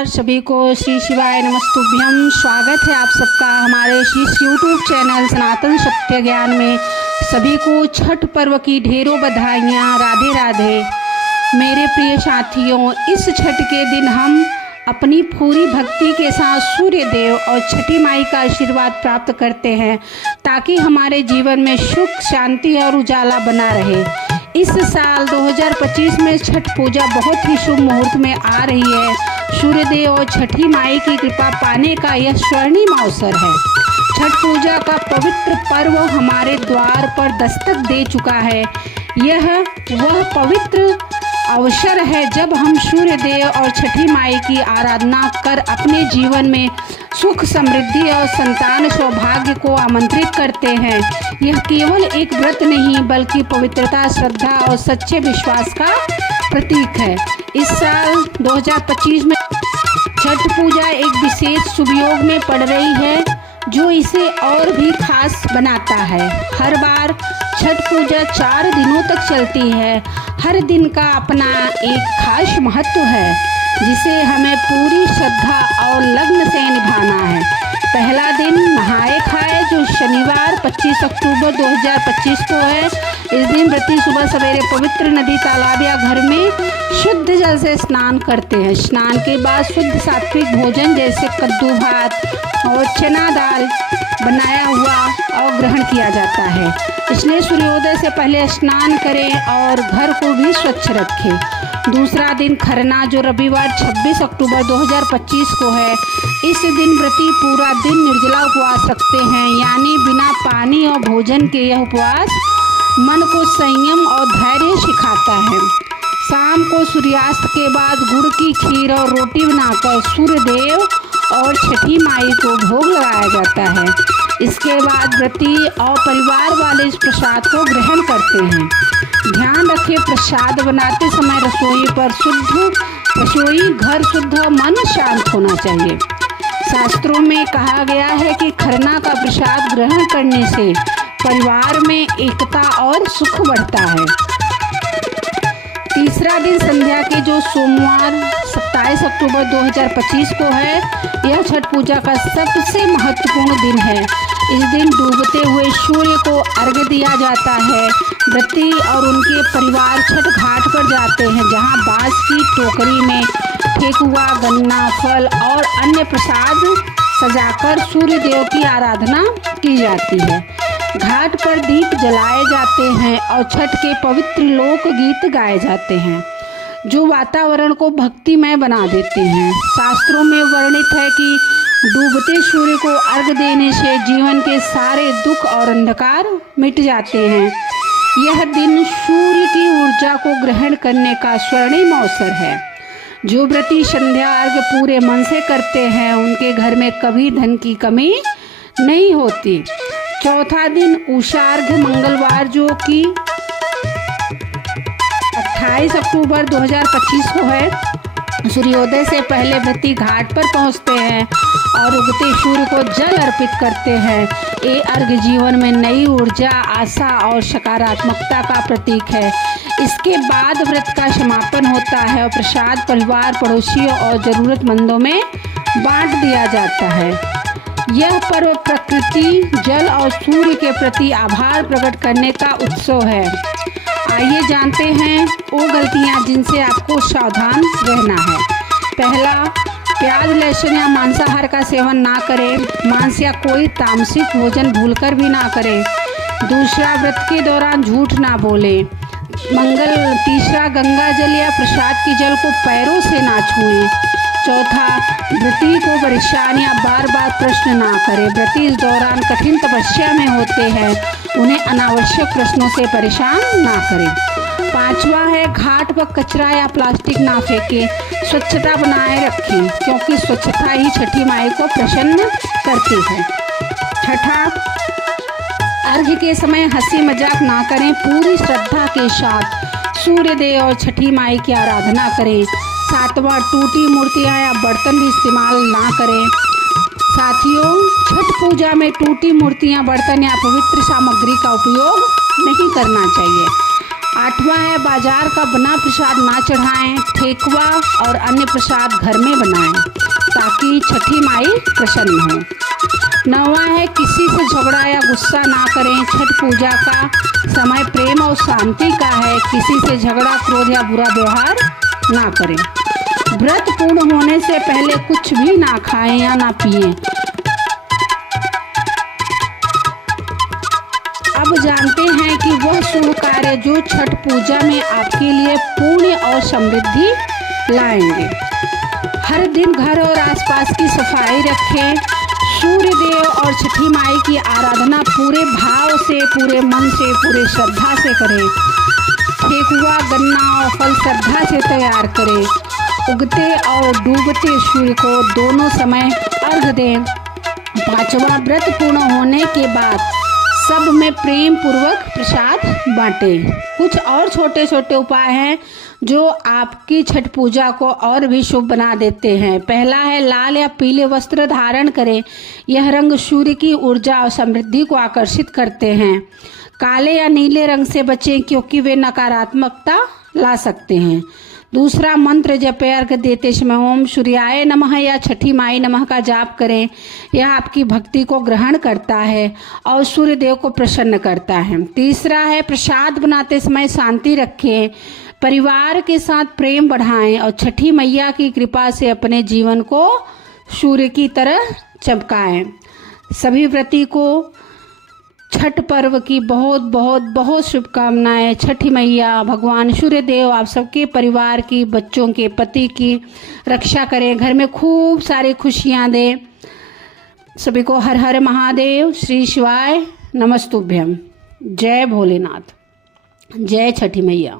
नमस्कार सभी को। श्री शिवाय नमस्तुभ्यम। स्वागत है आप सबका हमारे इस यूट्यूब चैनल सनातन सत्य ज्ञान में। सभी को छठ पर्व की ढेरों बधाइयाँ। राधे राधे। मेरे प्रिय साथियों, इस छठ के दिन हम अपनी पूरी भक्ति के साथ सूर्य देव और छठी माई का आशीर्वाद प्राप्त करते हैं ताकि हमारे जीवन में सुख, शांति और उजाला बना रहे। इस साल 2025 में छठ पूजा बहुत ही शुभ मुहूर्त में आ रही है। सूर्य देव और छठी माई की कृपा पाने का यह स्वर्णिम अवसर है। छठ पूजा का पवित्र पर्व हमारे द्वार पर दस्तक दे चुका है। यह वह पवित्र अवसर है जब हम सूर्य देव और छठी माई की आराधना कर अपने जीवन में सुख, समृद्धि और संतान सौभाग्य को आमंत्रित करते हैं। यह केवल एक व्रत नहीं बल्कि पवित्रता, श्रद्धा और सच्चे विश्वास का प्रतीक है। इस साल 2025 में छठ पूजा एक विशेष शुभ योग में पड़ रही है जो इसे और भी खास बनाता है। हर बार छठ पूजा 4 दिनों तक चलती है। हर दिन का अपना एक खास महत्व है जिसे हमें पूरी श्रद्धा और लगन से निभाना है। पहला दिन नहाए खाए जो शनिवार 25 अक्टूबर 2025 को है। इस दिन व्रती सुबह सवेरे पवित्र नदी, तालाब या घर में शुद्ध जल से स्नान करते हैं। स्नान के बाद शुद्ध सात्विक भोजन जैसे कद्दू भात और चना दाल बनाया हुआ और ग्रहण किया जाता है। इसलिए सूर्योदय से पहले स्नान करें और घर को भी स्वच्छ रखें। दूसरा दिन खरना जो रविवार 26 अक्टूबर 2025 को है। इस दिन व्रती पूरा दिन निर्जला उपवास रखते हैं, यानी बिना पानी और भोजन के। यह उपवास मन को संयम और धैर्य सिखाता है। शाम को सूर्यास्त के बाद गुड़ की खीर और रोटी बनाकर सूर्य देव और छठी माई को भोग लगाया जाता है। इसके बाद व्रती और परिवार वाले इस प्रसाद को ग्रहण करते हैं। ध्यान रखें, प्रसाद बनाते समय रसोई घर शुद्ध और मन शांत होना चाहिए। शास्त्रों में कहा गया है कि खरना का प्रसाद ग्रहण करने से परिवार में एकता और सुख बढ़ता है। तीसरा दिन संध्या के जो सोमवार 27 अक्टूबर 2025 को है, यह छठ पूजा का सबसे महत्वपूर्ण दिन है। इस दिन डूबते हुए सूर्य को अर्घ्य दिया जाता है। व्रती और उनके परिवार छठ घाट पर जाते हैं जहां बांस की टोकरी में ठेकुआ, गन्ना, फल और अन्य प्रसाद सजाकर सूर्य देव की आराधना की जाती है। घाट पर दीप जलाए जाते हैं और छठ के पवित्र लोकगीत गाए जाते हैं जो वातावरण को भक्तिमय बना देते हैं। शास्त्रों में वर्णित है कि डूबते सूर्य को अर्घ्य देने से जीवन के सारे दुख और अंधकार मिट जाते हैं। यह दिन सूर्य की ऊर्जा को ग्रहण करने का स्वर्णिम अवसर है। जो व्रती संध्या अर्घ्य पूरे मन से करते हैं उनके घर में कभी धन की कमी नहीं होती। चौथा दिन उषार्घ्य मंगलवार जो कि 28 अक्टूबर 2025 को है। सूर्योदय से पहले व्रती घाट पर पहुंचते हैं और उगते सूर्य को जल अर्पित करते हैं। ये अर्घ्य जीवन में नई ऊर्जा, आशा और सकारात्मकता का प्रतीक है। इसके बाद व्रत का समापन होता है और प्रसाद परिवार, पड़ोसियों और ज़रूरतमंदों में बांट दिया जाता है। यह पर्व प्रकृति, जल और सूर्य के प्रति आभार प्रकट करने का उत्सव है। आइए जानते हैं वो गलतियां जिनसे आपको सावधान रहना है। पहला, प्याज, लहसुन या मांसाहार का सेवन ना करें। मांस या कोई तामसिक भोजन भूलकर भी ना करें। दूसरा, व्रत के दौरान झूठ ना बोलें। तीसरा, गंगा जल या प्रसाद के जल को पैरों से ना छुएं। चौथा, व्रती को परेशान या बार बार प्रश्न ना करें। व्रती इस दौरान कठिन तपस्या में होते हैं, उन्हें अनावश्यक प्रश्नों से परेशान ना करें। पांचवा है, घाट पर कचरा या प्लास्टिक ना फेंकें। स्वच्छता बनाए रखें क्योंकि स्वच्छता ही छठी माई को प्रसन्न करती है। छठा, अर्घ्य के समय हंसी मजाक ना करें। पूरी श्रद्धा के साथ सूर्य देव और छठी माई की आराधना करें। सातवां, टूटी मूर्तियां या बर्तन भी इस्तेमाल ना करें। साथियों, छठ पूजा में टूटी मूर्तियां, बर्तन या पवित्र सामग्री का उपयोग नहीं करना चाहिए। 8वां है बाजार का बना प्रसाद ना चढ़ाएं, ठेकुआ और अन्य प्रसाद घर में बनाएं ताकि छठी माई प्रसन्न हो। 9वां है किसी से झगड़ा या गुस्सा ना करें, छठ पूजा का समय प्रेम और शांति का है, किसी से झगड़ा, क्रोध या बुरा व्यवहार ना करें। व्रत पूर्ण होने से पहले कुछ भी ना खाएं या ना पिएं। अब जानते हैं कि वह शुभ कार्य जो छठ पूजा में आपके लिए पुण्य और समृद्धि लाएंगे। हर दिन घर और आसपास की सफाई रखें। सूर्य देव और छठी माई की आराधना पूरे भाव से, पूरे मन से, पूरे श्रद्धा से करें। ठेकुआ, गन्ना और फल श्रद्धा से तैयार करें। उगते और डूबते सूर्य को दोनों समय अर्घ दें। 5वां व्रत पूर्ण होने के बाद सब में प्रेम पूर्वक प्रसाद बांटें। कुछ और छोटे छोटे उपाय हैं जो आपकी छठ पूजा को और भी शुभ बना देते हैं। पहला है लाल या पीले वस्त्र धारण करें। यह रंग सूर्य की ऊर्जा और समृद्धि को आकर्षित करते हैं। काले या नीले रंग से बचें क्योंकि वे नकारात्मकता ला सकते हैं। दूसरा, मंत्र जपे अर्घ देते समय ओम सूर्याय नमः या छठी माई नमः का जाप करें। यह आपकी भक्ति को ग्रहण करता है और सूर्य देव को प्रसन्न करता है। तीसरा है प्रसाद बनाते समय शांति रखें, परिवार के साथ प्रेम बढ़ाएं और छठी मैया की कृपा से अपने जीवन को सूर्य की तरह चमकाएं। सभी व्रती को छठ पर्व की बहुत बहुत बहुत शुभकामनाएं। छठी मैया, भगवान सूर्य देव आप सबके परिवार की, बच्चों के, पति की रक्षा करें, घर में खूब सारी खुशियां दें। सभी को हर हर महादेव, श्री शिवाय नमस्तुभ्यम। जय भोलेनाथ, जय छठी मैया।